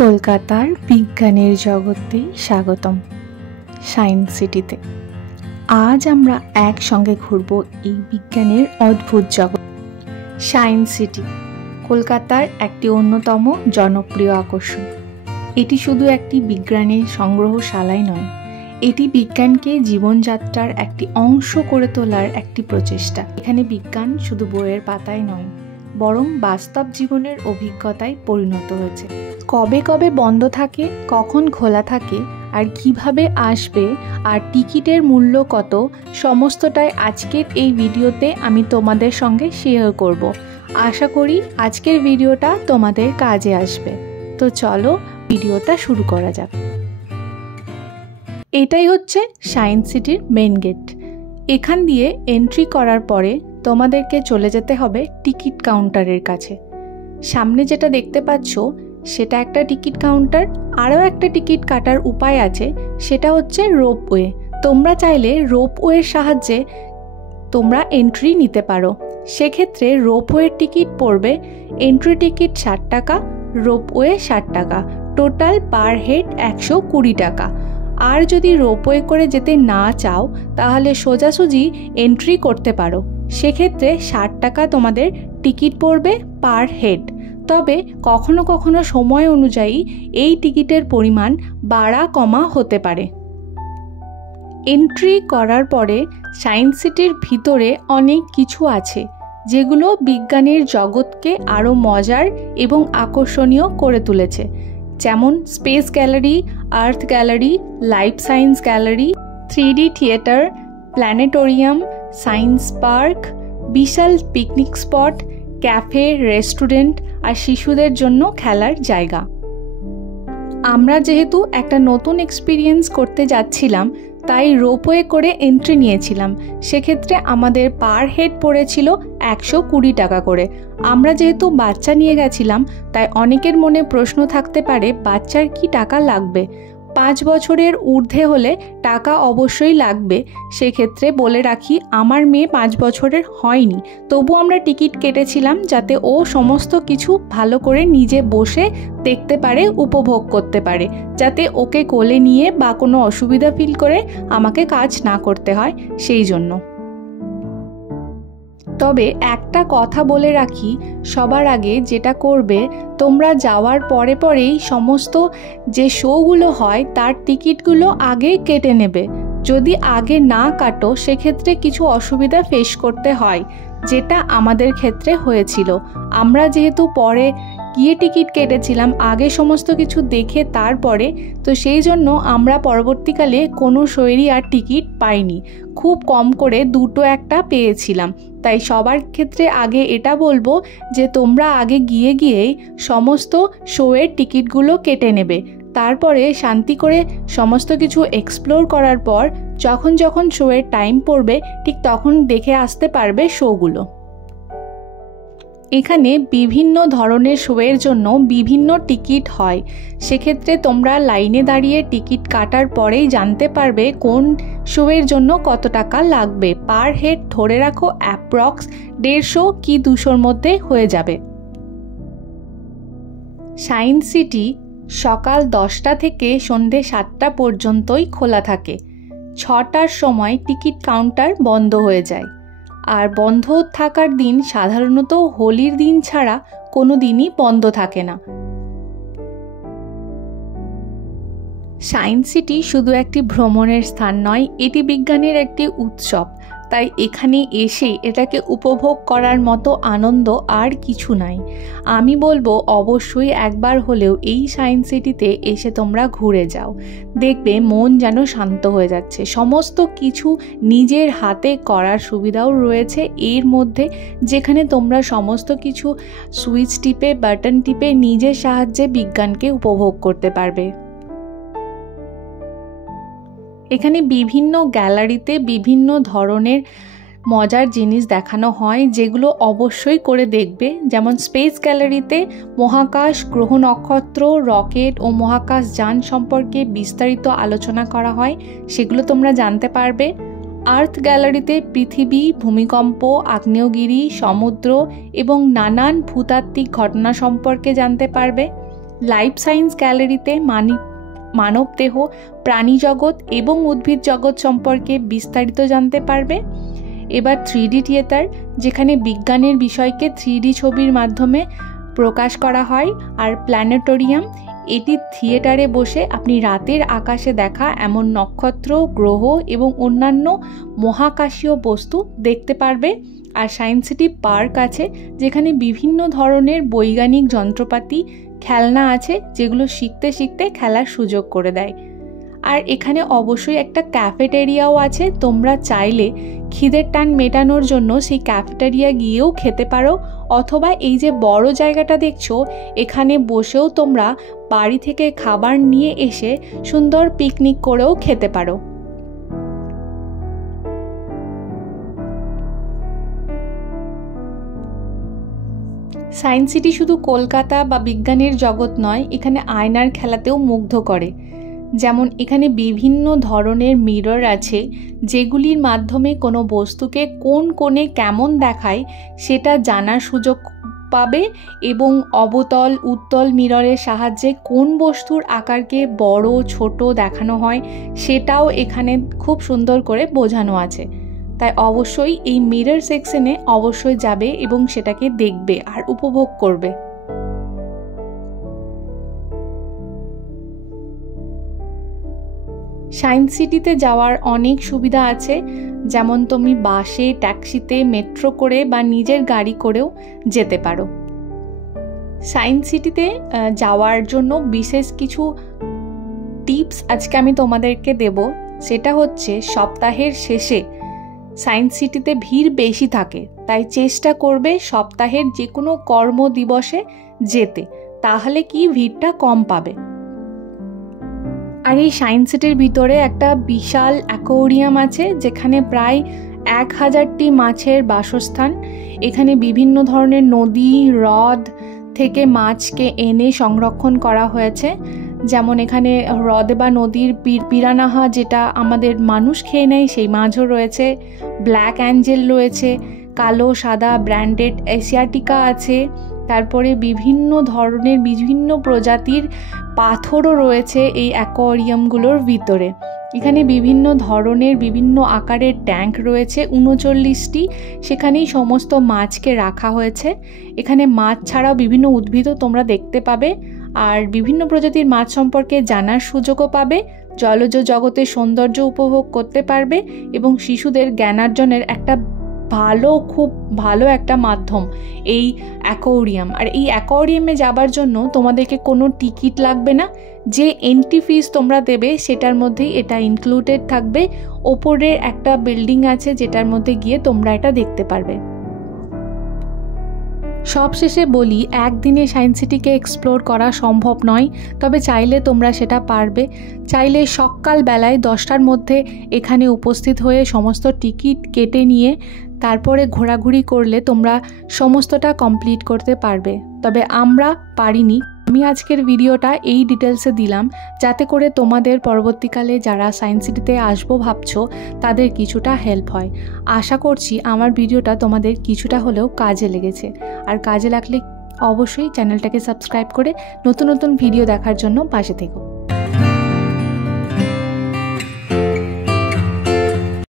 কলকাতার বিজ্ঞানের জগতে স্বাগতম সায়েন্স সিটিতে। আজ আমরা একসঙ্গে ঘুরব এই বিজ্ঞানের অদ্ভুত জগৎ। সায়েন্স সিটি কলকাতার একটি অন্যতম জনপ্রিয় আকর্ষণ। এটি শুধু একটি বিজ্ঞানের সংগ্রহশালাই নয়, এটি বিজ্ঞানকে জীবনযাত্রার একটি অংশ করে তোলার একটি প্রচেষ্টা। এখানে বিজ্ঞান শুধু বইয়ের পাতায় নয়, বরং বাস্তব জীবনের অভিজ্ঞতায় পরিণত হয়েছে। কবে কবে বন্ধ থাকে, কখন খোলা থাকে, আর কিভাবে আসবে, আর টিকিটের মূল্য কত, সমস্তটাই আজকের এই ভিডিওতে আমি তোমাদের সঙ্গে শেয়ার করব। আশা করি আজকের ভিডিওটা তোমাদের কাজে আসবে। তো চলো ভিডিওটা শুরু করা যাক। এটাই হচ্ছে সায়েন্স সিটির মেন গেট। এখান দিয়ে এন্ট্রি করার পরে তোমাদেরকে চলে যেতে হবে টিকিট কাউন্টারের কাছে। সামনে যেটা দেখতে পাচ্ছ সেটা একটা টিকিট কাউন্টার। আরও একটা টিকিট কাটার উপায় আছে, সেটা হচ্ছে রোপওয়ে। তোমরা চাইলে রোপওয়ের সাহায্যে তোমরা এন্ট্রি নিতে পারো। সেক্ষেত্রে রোপওয়ের টিকিট পড়বে, এন্ট্রি টিকিট 60 টাকা, রোপওয়ে 60 টাকা, টোটাল পার হেড 120 টাকা। আর যদি রোপওয়ে করে যেতে না চাও তাহলে সোজাসুজি এন্ট্রি করতে পারো। সেক্ষেত্রে 60 টাকা তোমাদের টিকিট পড়বে পার হেড। তবে কখনো কখনো সময় অনুযায়ী এই টিকিটের পরিমাণ বাড়া কমা হতে পারে। এন্ট্রি করার পরে সায়েন্স সিটির ভিতরে অনেক কিছু আছে যেগুলো বিজ্ঞানের জগৎকে আরও মজার এবং আকর্ষণীয় করে তুলেছে, যেমন space gallery, earth gallery, life science gallery, 3D theatre, planetarium, science park, বিশাল পিকনিক স্পট, ক্যাফে, রেস্টুরেন্ট আর শিশুদের জন্য খেলার জায়গা। আমরা যেহেতু একটা নতুন এক্সপিরিয়েন্স করতে যাচ্ছিলাম, তাই রোপওয়ে করে এন্ট্রি নিয়েছিলাম। সেক্ষেত্রে আমাদের পার হেড পড়েছিল 120 টাকা করে। আমরা যেহেতু বাচ্চা নিয়ে গেছিলাম, তাই অনেকের মনে প্রশ্ন থাকতে পারে বাচ্চার কি টাকা লাগবে। 5 বছরের ঊর্ধ্বে হলে টাকা অবশ্যই লাগবে। সেক্ষেত্রে বলে রাখি, আমার মেয়ে 5 বছরের হয়নি, তবু আমরা টিকিট কেটেছিলাম যাতে ও সমস্ত কিছু ভালো করে নিজে বসে দেখতে পারে, উপভোগ করতে পারে, যাতে ওকে কোলে নিয়ে বা কোনো অসুবিধা ফিল করে আমাকে কাজ না করতে হয়, সেই জন্য। তবে একটা কথা বলে রাখি, সবার আগে যেটা করবে, তোমরা যাওয়ার পরে পরেই সমস্ত যে শোগুলো হয় তার টিকিটগুলো আগে কেটে নেবে। যদি আগে না কাটো সেক্ষেত্রে কিছু অসুবিধা ফেস করতে হয়, যেটা আমাদের ক্ষেত্রে হয়েছিল। আমরা যেহেতু পরে গিয়ে টিকিট কেটেছিলাম আগে সমস্ত কিছু দেখে তারপরে, তো সেই জন্য আমরা পরবর্তীকালে কোনো শোয়েরই আর টিকিট পাইনি, খুব কম করে 2-1টা পেয়েছিলাম। তাই সবার ক্ষেত্রে আগে এটা বলবো যে তোমরা আগে গিয়েই সমস্ত শোয়ের টিকিটগুলো কেটে নেবে। তারপরে শান্তি করে সমস্ত কিছু এক্সপ্লোর করার পর যখন শোয়ের টাইম পড়বে ঠিক তখন দেখে আসতে পারবে শোগুলো। এখানে বিভিন্ন ধরনের শোয়ের জন্য বিভিন্ন টিকিট হয়। সেক্ষেত্রে তোমরা লাইনে দাঁড়িয়ে টিকিট কাটার পরেই জানতে পারবে কোন শোয়ের জন্য কত টাকা লাগবে। পার হেড ধরে রাখো অ্যাপ্রক্স 150 কি 200-র মধ্যে হয়ে যাবে। সায়েন্স সিটি সকাল 10টা থেকে সন্ধে 7টা পর্যন্তই খোলা থাকে। 6টার সময় টিকিট কাউন্টার বন্ধ হয়ে যায়। আর বন্ধ থাকার দিন সাধারণত হোলির দিন ছাড়া কোনো দিনই বন্ধ থাকে না। সায়েন্স সিটি শুধু একটি ভ্রমণের স্থান নয়, এটি বিজ্ঞানের একটি উৎসব। তাই এখানে এসে এটাকে উপভোগ করার মতো আনন্দ আর কিছু নাই। আমি বলবো অবশ্যই একবার হলেও এই সায়েন্স সিটিতে এসে তোমরা ঘুরে যাও, দেখবে মন যেন শান্ত হয়ে যাচ্ছে। সমস্ত কিছু নিজের হাতে করার সুবিধাও রয়েছে এর মধ্যে, যেখানে তোমরা সমস্ত কিছু সুইচ টিপে, বাটন টিপে নিজের সাহায্যে বিজ্ঞানকে উপভোগ করতে পারবে। এখানে বিভিন্ন গ্যালারিতে বিভিন্ন ধরনের মজার জিনিস দেখানো হয়, যেগুলো অবশ্যই করে দেখবে। যেমন স্পেস গ্যালারিতে মহাকাশ, গ্রহ নক্ষত্র, রকেট ও মহাকাশ যান সম্পর্কে বিস্তারিত আলোচনা করা হয়, সেগুলো তোমরা জানতে পারবে। আর্থ গ্যালারিতে পৃথিবী, ভূমিকম্প, আগ্নেয়গিরি, সমুদ্র এবং নানান ভূতাত্ত্বিক ঘটনা সম্পর্কে জানতে পারবে। লাইফ সায়েন্স গ্যালারিতে মানবদেহ, প্রাণী জগৎ এবং উদ্ভিদ জগৎ সম্পর্কে বিস্তারিত জানতে পারবে। এবার 3D থিয়েটার, যেখানে বিজ্ঞানের বিষয়কে 3D ছবির মাধ্যমে প্রকাশ করা হয়। আর প্ল্যানেটোরিয়াম, এটি থিয়েটারে বসে আপনি রাতের আকাশে দেখা এমন নক্ষত্র, গ্রহ এবং অন্যান্য মহাকাশীয় বস্তু দেখতে পারবে। আর সায়েন্স সিটি পার্ক আছে, যেখানে বিভিন্ন ধরনের বৈজ্ঞানিক যন্ত্রপাতি, খেলনা আছে, যেগুলো শিখতে শিখতে খেলার সুযোগ করে দেয়। আর এখানে অবশ্যই একটা ক্যাফেটেরিয়াও আছে, তোমরা চাইলে খিদের টান মেটানোর জন্য সেই ক্যাফেটেরিয়া গিয়েও খেতে পারো, অথবা এই যে বড় জায়গাটা দেখছো, এখানে বসেও তোমরা বাড়ি থেকে খাবার নিয়ে এসে সুন্দর পিকনিক করেও খেতে পারো। সায়েন্স সিটি শুধু কলকাতা বা বিজ্ঞানের জগৎ নয়, এখানে আয়নার খেলাতেও মুগ্ধ করে। যেমন এখানে বিভিন্ন ধরনের মিরর আছে, যেগুলির মাধ্যমে কোনো বস্তুকে কোন কোণে কেমন দেখায় সেটা জানার সুযোগ পাবে, এবং অবতল উত্তল মিররের সাহায্যে কোন বস্তুর আকারকে বড় ছোট দেখানো হয় সেটাও এখানে খুব সুন্দর করে বোঝানো আছে। তাই অবশ্যই এই মিরর সেকশনে অবশ্যই যাবে এবং সেটাকে দেখবে আর উপভোগ করবে। সায়েন্স সিটিতে যাওয়ার অনেক সুবিধা আছে, যেমন তুমি বাসে, ট্যাক্সিতে, মেট্রো করে বা নিজের গাড়ি করেও যেতে পারো। সায়েন্স সিটিতে যাওয়ার জন্য বিশেষ কিছু টিপস আজকে আমি তোমাদেরকে দেব। সেটা হচ্ছে, সপ্তাহের শেষে সায়েন্স সিটিতে ভিড় বেশি থাকে, তাই চেষ্টা করবে সপ্তাহের যে কোনো কর্মদিবসে যেতে, তাহলে কি ভিড়টা কম পাবে। আর এই সায়েন্স সিটির ভিতরে একটা বিশাল অ্যাকোয়ারিয়াম আছে, যেখানে প্রায় 1000টি মাছের বাসস্থান। এখানে বিভিন্ন ধরনের নদী, হ্রদ থেকে মাছকে এনে সংরক্ষণ করা হয়েছে। যেমন এখানে হ্রদ বা নদীর পিরানাহা, যেটা আমাদের মানুষ খেয়ে নেয়, সেই মাছও রয়েছে। ব্ল্যাক অ্যাঞ্জেল রয়েছে, কালো সাদা ব্র্যান্ডেড এশিয়াটিকা আছে। তারপরে বিভিন্ন ধরনের বিভিন্ন প্রজাতির পাথরও রয়েছে এই অ্যাকোয়ারিয়ামগুলোর ভিতরে। এখানে বিভিন্ন ধরনের বিভিন্ন আকারের ট্যাঙ্ক রয়েছে 39টি, সেখানেই সমস্ত মাছকে রাখা হয়েছে। এখানে মাছ ছাড়াও বিভিন্ন উদ্ভিদও তোমরা দেখতে পাবে, আর বিভিন্ন প্রজাতির মাছ সম্পর্কে জানার সুযোগও পাবে। জলজ জগতের সৌন্দর্য উপভোগ করতে পারবে, এবং শিশুদের জ্ঞানার্জনের একটা খুব ভালো একটা মাধ্যম এই অ্যাকোয়ারিয়াম। আর এই অ্যাকোয়ারিয়ামে যাবার জন্য তোমাদেরকে কোনো টিকিট লাগবে না, যে এন্ট্রি ফিস তোমরা দেবে সেটার মধ্যেই এটা ইনক্লুডেড থাকবে। ওপরে একটা বিল্ডিং আছে, যেটার মধ্যে গিয়ে তোমরা এটা দেখতে পারবে। সবশেষে বলি, একদিনে সায়েন্স সিটিকে এক্সপ্লোর করা সম্ভব নয়, তবে চাইলে তোমরা সেটা পারবে। চাইলে সকালবেলায় 10টার মধ্যে এখানে উপস্থিত হয়ে সমস্ত টিকিট কেটে নিয়ে তারপরে ঘোরাঘুরি করলে তোমরা সমস্তটা কমপ্লিট করতে পারবে। তবে আমরা পারিনি। আমি আজকের ভিডিওটা এই ডিটেলসে দিলাম, যাতে করে তোমাদের পরবর্তীকালে যারা সায়েন্স সিটিতে আসবো ভাবছো তাদের কিছুটা হেল্প হয়। আশা করছি আমার ভিডিওটা তোমাদের কিছুটা হলেও কাজে লেগেছে। আর কাজে লাগলে অবশ্যই চ্যানেলটাকে সাবস্ক্রাইব করে নতুন নতুন ভিডিও দেখার জন্য পাশে থেকো।